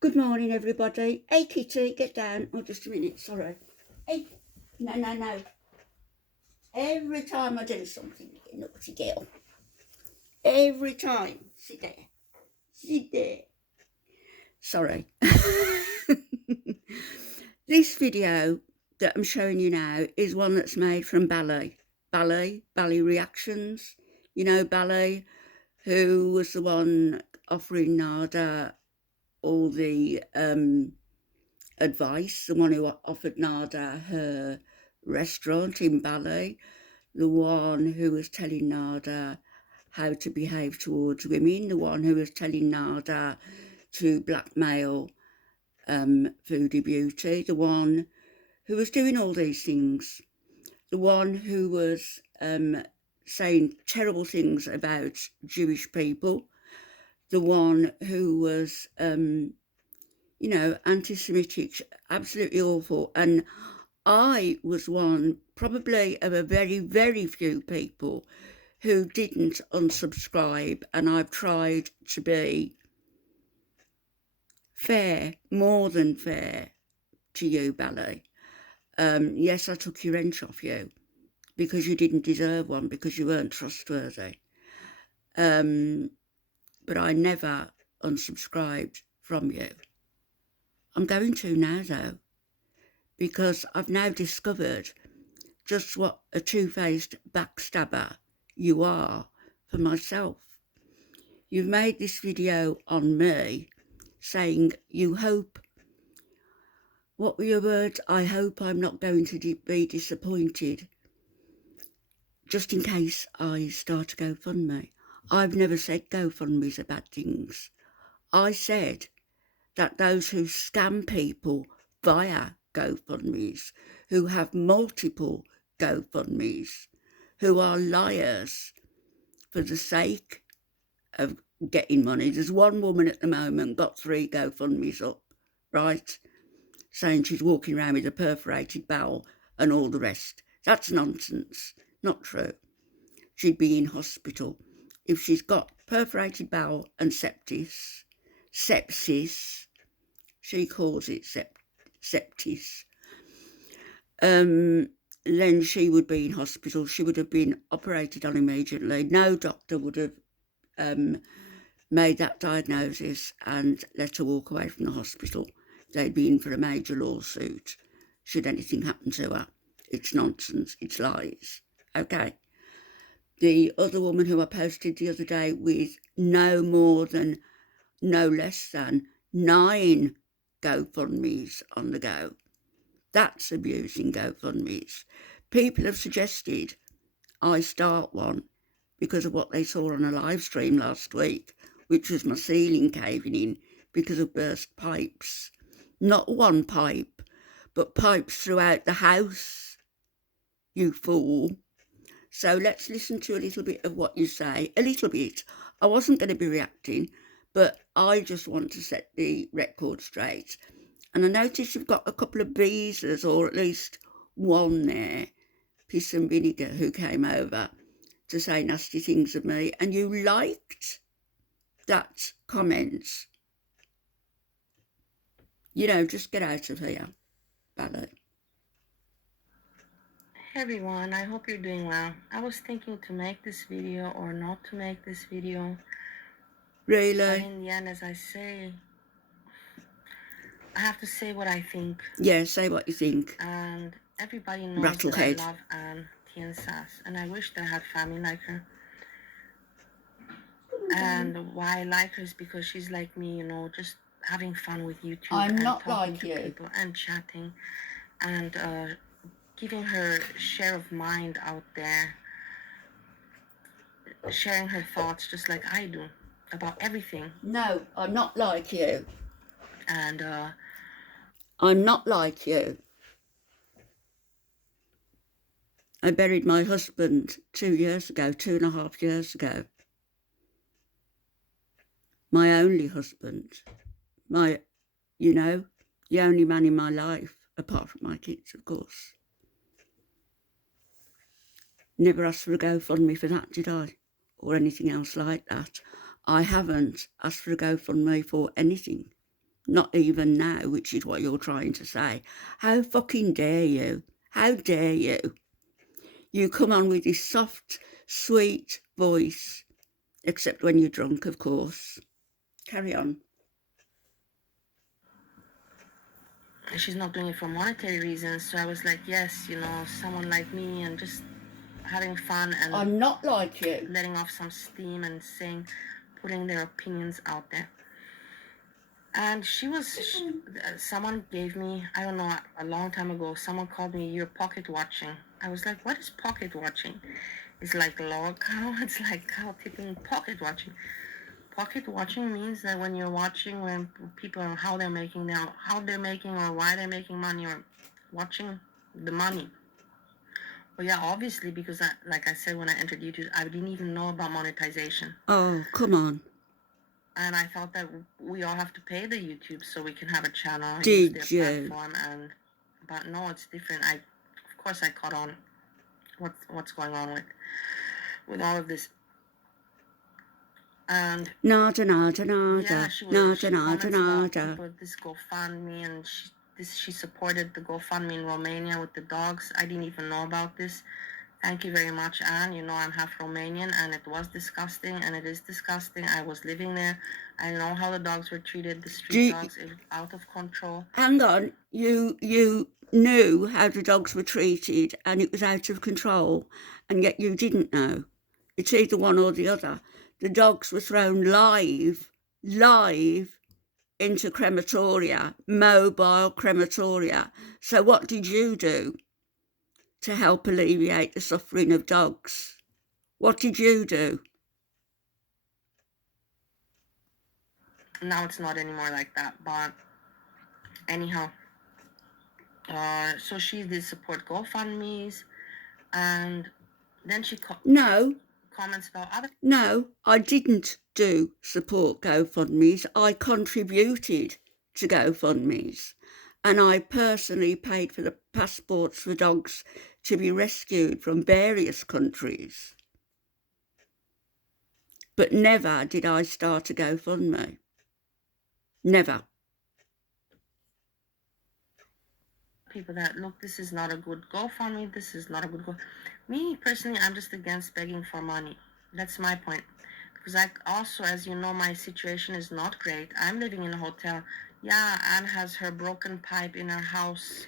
Good morning, everybody. Hey, Kitty, get down. Oh, just a minute, sorry. Hey, no. Every time I do something, you naughty girl. Every time. Sit there. Sit there. Sorry. This video that I'm showing you now is one that's made from Bali. Bali Reactions. You know Bali, who was the one offering Nada all the advice, the one who offered Nada her restaurant in Bali, the one who was telling Nada how to behave towards women, the one who was telling Nada to blackmail Foodie Beauty, the one who was doing all these things, the one who was saying terrible things about Jewish people, the one who was anti-Semitic, absolutely awful. And I was one, probably of a very, very few people who didn't unsubscribe, and I've tried to be fair, more than fair to you, Bali. Yes, I took your wrench off you because you didn't deserve one, because you weren't trustworthy. But I never unsubscribed from you. I'm going to now, though, because I've now discovered just what a two-faced backstabber you are for myself. You've made this video on me saying you hope, what were your words? I hope I'm not going to be disappointed just in case I start a GoFundMe. I've never said GoFundMes are bad things. I said that those who scam people via GoFundMes, who have multiple GoFundMes, who are liars for the sake of getting money. There's one woman at the moment got 3 GoFundMes up, right, saying she's walking around with a perforated bowel and all the rest. That's nonsense, not true. She'd be in hospital. If she's got perforated bowel and sepsis, she calls it septis, then she would be in hospital. She would have been operated on immediately. No doctor would have made that diagnosis and let her walk away from the hospital. They'd be in for a major lawsuit should anything happen to her. It's nonsense. It's lies. Okay. The other woman who I posted the other day with no less than 9 GoFundMes on the go. That's abusing GoFundMes. People have suggested I start one because of what they saw on a live stream last week, which was my ceiling caving in because of burst pipes. Not one pipe, but pipes throughout the house, you fool. So let's listen to a little bit of what you say. A little bit. I wasn't going to be reacting, but I just want to set the record straight. And I notice you've got a couple of beezers, or at least one there, piss and vinegar, who came over to say nasty things of me, and you liked that comment. You know, just get out of here, Bali. Hey everyone, I hope you're doing well. I was thinking to make this video or not to make this video. Really? But in the end, as I say, I have to say what I think. Yeah, say what you think. And everybody knows that I love Anne Tiensas, and I wish that I had family like her. And why I like her is because she's like me, you know, just having fun with YouTube I'm and not talking like to you. people and chatting and giving her share of mind out there, sharing her thoughts just like I do about everything. No, I'm not like you. And I'm not like you. I buried my husband 2 years ago, 2.5 years ago. My only husband. The only man in my life, apart from my kids, of course. Never asked for a GoFundMe for that, did I? Or anything else like that. I haven't asked for a GoFundMe for anything. not even now, which is what you're trying to say. How fucking dare you? How dare you? You come on with this soft, sweet voice, except when you're drunk, of course. Carry on. She's not doing it for monetary reasons. So I was like, yes, you know, someone like me and just having fun and I'm not like you. letting off some steam and putting their opinions out there. And someone gave me, I don't know, a long time ago, someone called me, you're pocket watching. I was like, what is pocket watching? It's like lower cow, it's like cow tipping, pocket watching. Pocket watching means that when you're watching when people, how they're making or why they're making money, or watching the money. Well, yeah, obviously, because like I said, when I entered YouTube, I didn't even know about monetization. Oh, come on. And I thought that we all have to pay the YouTube so we can have a channel, Did use their you? platform, but no, it's different. Of course, I caught on what's going on with all of this. And nada, yeah, she comments about people, this GoFundMe, and she supported the GoFundMe in Romania with the dogs. I didn't even know about this. Thank you very much, Anne. You know I'm half Romanian, and it was disgusting, and it is disgusting. I was living there. I know how the dogs were treated, the street dogs. It was out of control. Hang on, you knew how the dogs were treated, and it was out of control, and yet you didn't know. It's either one or the other. The dogs were thrown live into crematoria, mobile crematoria. So what did you do to help alleviate the suffering of dogs? What did you do? Now it's not anymore like that, but anyhow. So she did support GoFundMes, and then she comments about other. No, I didn't do support GoFundMes. I contributed to GoFundMes, and I personally paid for the passports for dogs to be rescued from various countries. But never did I start a GoFundMe. Never. People that, look, this is not a good GoFundMe, this is not a good Me, personally, I'm just against begging for money. That's my point. Because I also, as you know, my situation is not great. I'm living in a hotel. Yeah, Anne has her broken pipe in her house,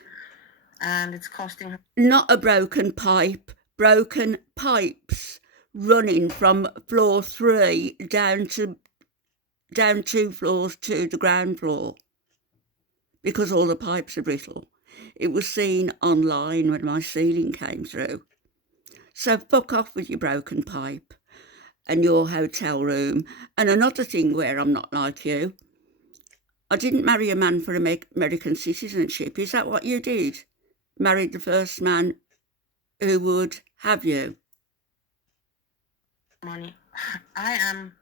and it's costing her... Not a broken pipe, broken pipes running from floor 3 down 2 floors to the ground floor, because all the pipes are brittle. It was seen online when my ceiling came through. So fuck off with your broken pipe and your hotel room. And another thing where I'm not like you, I didn't marry a man for American citizenship. Is that what you did? Married the first man who would have you? Money. I am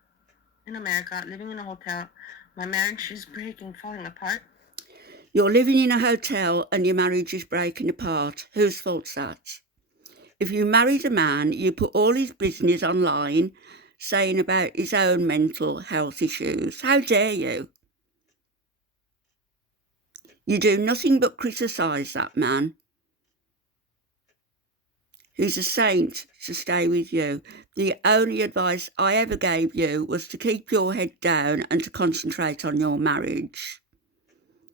in America, living in a hotel. My marriage is breaking, falling apart. You're living in a hotel and your marriage is breaking apart. Whose fault's that? If you married a man, you put all his business online saying about his own mental health issues. How dare you? You do nothing but criticise that man, who's a saint to stay with you. The only advice I ever gave you was to keep your head down and to concentrate on your marriage.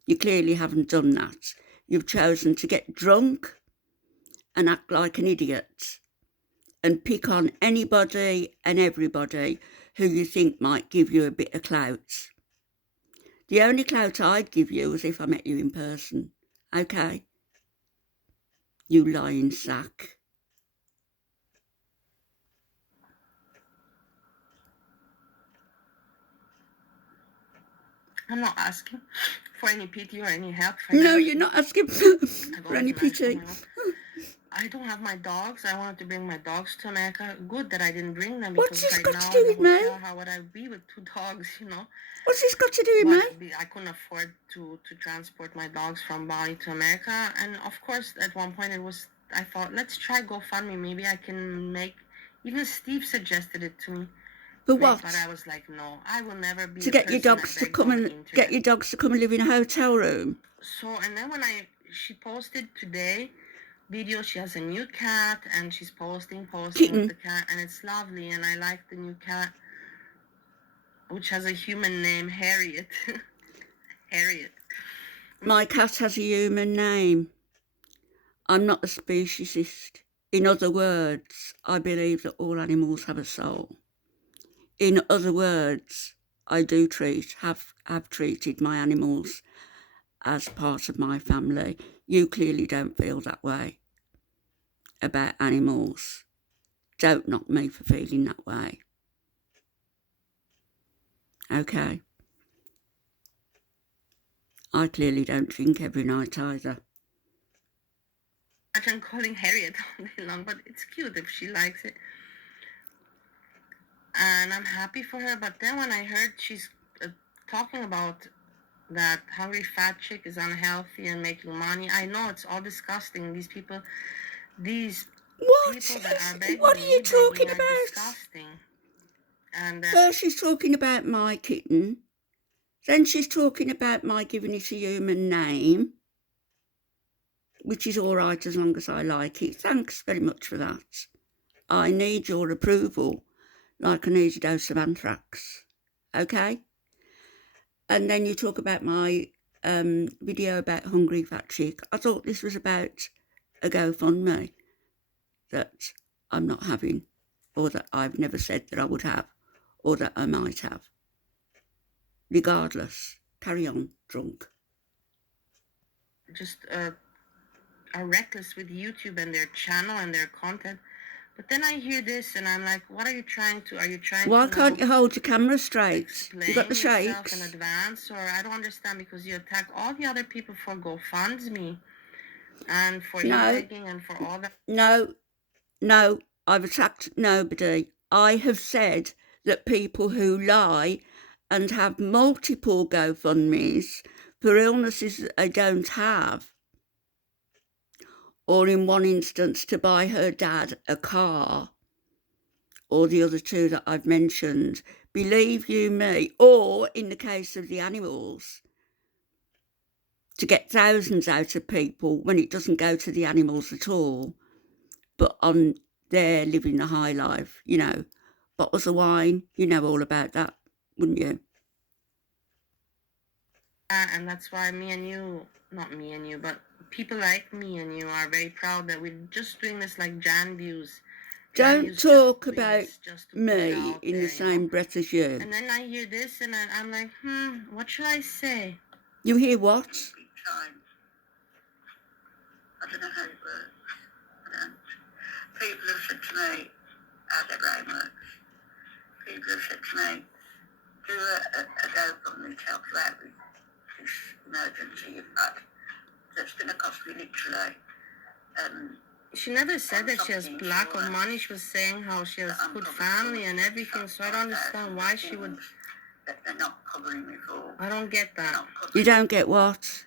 You clearly haven't done that. You've chosen to get drunk and act like an idiot and pick on anybody and everybody who you think might give you a bit of clout. The only clout I'd give you was if I met you in person, okay? You lying sack. I'm not asking for any pity or any help. No, you're not asking for any pity. I don't have my dogs. I wanted to bring my dogs to America. Good that I didn't bring them. What's this got to do with me? How would I be with 2 dogs, you know? What's this got to do with me? I couldn't afford to transport my dogs from Bali to America. And of course, at one point I thought, let's try GoFundMe. Maybe I can make, even Steve suggested it to me. For great, what? but I was like, no, I will never be To a get your person dogs that to begs come on the and internet. live in a hotel room. So, and then when she posted today video, she has a new cat, and she's posting Kitten. with the cat, and it's lovely, and I like the new cat, which has a human name, Harriet. Harriet. My cat has a human name. I'm not a speciesist. In other words, I believe that all animals have a soul. In other words, I do have treated my animals as part of my family. You clearly don't feel that way about animals. Don't knock me for feeling that way. Okay? I clearly don't drink every night either. I'm calling Harriet all day long, but it's cute if she likes it. And I'm happy for her, but then when I heard she's talking about that hungry fat chick is unhealthy and making money, I know it's all disgusting. These people that are begging what are you talking about? are disgusting. And first she's talking about my kitten, then she's talking about my giving it a human name, which is all right as long as I like it. Thanks very much for that. I need your approval, like I need a dose of anthrax. Okay? And then you talk about my video about hungry fat chick. I thought this was about a GoFundMe that I'm not having, or that I've never said that I would have, or that I might have. Regardless, carry on, drunk. Just are reckless with YouTube and their channel and their content. But then I hear this and I'm like, what are you trying to? Why can't you hold your camera straight? You got the shakes. In advance, or I don't understand, because you attack all the other people for GoFundMe and for begging and for all that. No, I've attacked nobody. I have said that people who lie and have multiple GoFundMes for illnesses that they don't have, or in one instance to buy her dad a car, or the other two that I've mentioned, believe you me, or in the case of the animals, to get thousands out of people when it doesn't go to the animals at all, but on there living the high life, bottles of wine, you know all about that, wouldn't you? And that's why not me and you, but people like me and you are very proud that we're just doing this like Jan views. Don't talk about me in the same breath as you. And then I hear this and I'm like, what should I say? You hear what? I don't know how it works. People have said to me how their brain works. People have said to me, do a GoFundMe to help you out with this emergency you've had. That's going to cost me literally. She never said that she has lack of money. She was saying how she has good family and everything, so I don't understand why she would... They're not covering me for... I don't get that. You don't get what?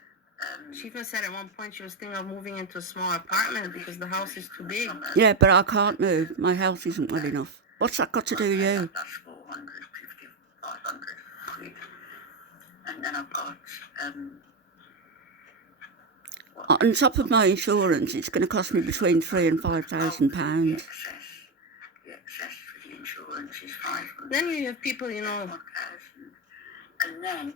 She even said at one point she was thinking of moving into a small apartment because the house is too big. Yeah, but I can't move. My health isn't well enough. What's that got to do with you? That's 450, 500 quid. And then I've got... on top of my insurance, it's going to cost me between £3,000 and £5,000. The excess for the insurance is 500. Then you have people, And then...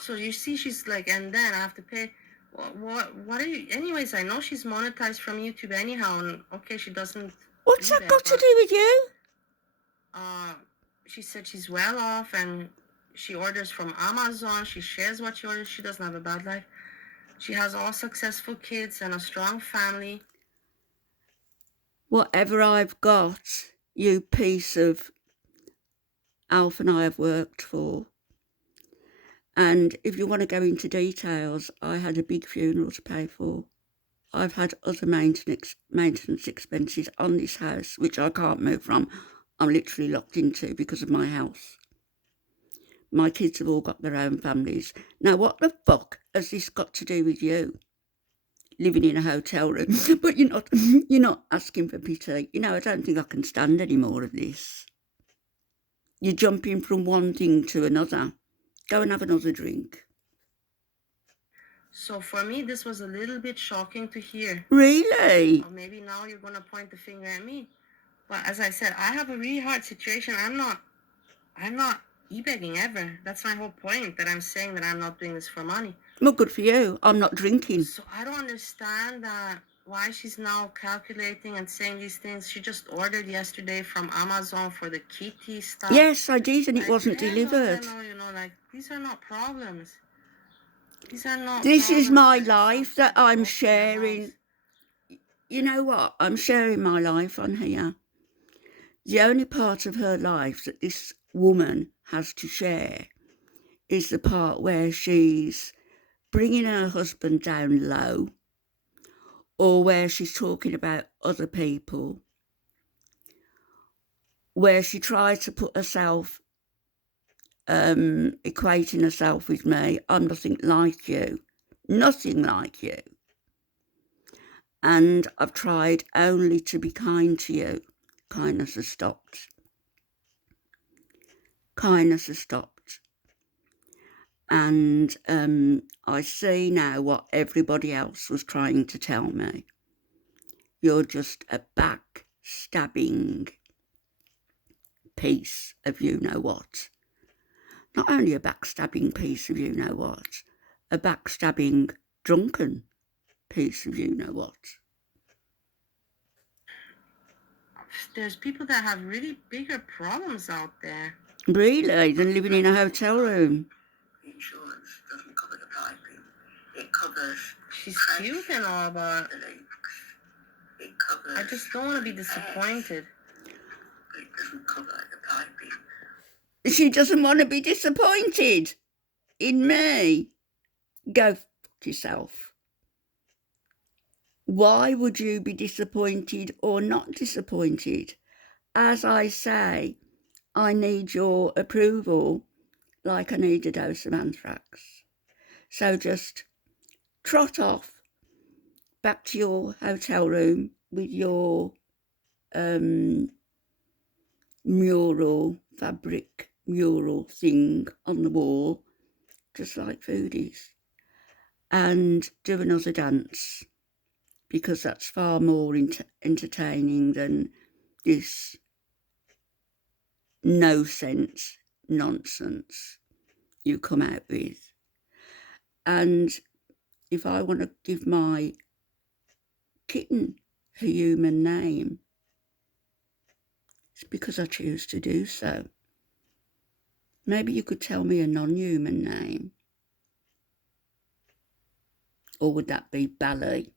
So you see, she's like, and then I have to pay. What are you? Anyways, I know she's monetized from YouTube anyhow, and okay, she doesn't. What's that got to do with you? She said she's well off, and she orders from Amazon. She shares what she orders. She doesn't have a bad life. She has all successful kids and a strong family. Whatever I've got, you piece of Alf and I have worked for. And if you want to go into details, I had a big funeral to pay for. I've had other maintenance expenses on this house, which I can't move from. I'm literally locked into because of my health. My kids have all got their own families. Now, what the fuck has this got to do with you? Living in a hotel room, but you're not asking for pity. I don't think I can stand any more of this. You're jumping from one thing to another. Go and have another drink. So for me, this was a little bit shocking to hear. Really? Or maybe now you're going to point the finger at me. But as I said, I have a really hard situation. I'm not e-begging ever. That's my whole point, that I'm saying that I'm not doing this for money. Well, good for you. I'm not drinking. So I don't understand why she's now calculating and saying these things. She just ordered yesterday from Amazon for the kitty stuff. Yes, I did, and it Like, wasn't delivered. hello, you know, like, these are not problems. These are not This is problems my that life some that I'm go to their sharing. house. You know what? I'm sharing my life on here. The only part of her life that this woman has to share is the part where she's bringing her husband down low, or where she's talking about other people, where she tries to put herself, equating herself with me. I'm nothing like you. Nothing like you. And I've tried only to be kind to you. Kindness has stopped. Kindness has stopped. And I see now what everybody else was trying to tell me. You're just a backstabbing piece of you-know-what. Not only a backstabbing piece of you-know-what, a backstabbing drunken piece of you-know-what. There's people that have really bigger problems out there. Really? Than living in a hotel room. Insurance doesn't cover the piping. It covers... She's cute and all, but it covers... I just don't want to be disappointed. It doesn't cover the piping. She doesn't want to be disappointed in me. Go fuck yourself. Why would you be disappointed or not disappointed? As I say, I need your approval like I need a dose of anthrax. So just trot off back to your hotel room with your fabric mural thing on the wall, just like foodies, and do another dance, because that's far more entertaining than this no sense nonsense you come out with. And if I want to give my kitten a human name, it's because I choose to do so. Maybe you could tell me a non-human name. Or would that be Bali?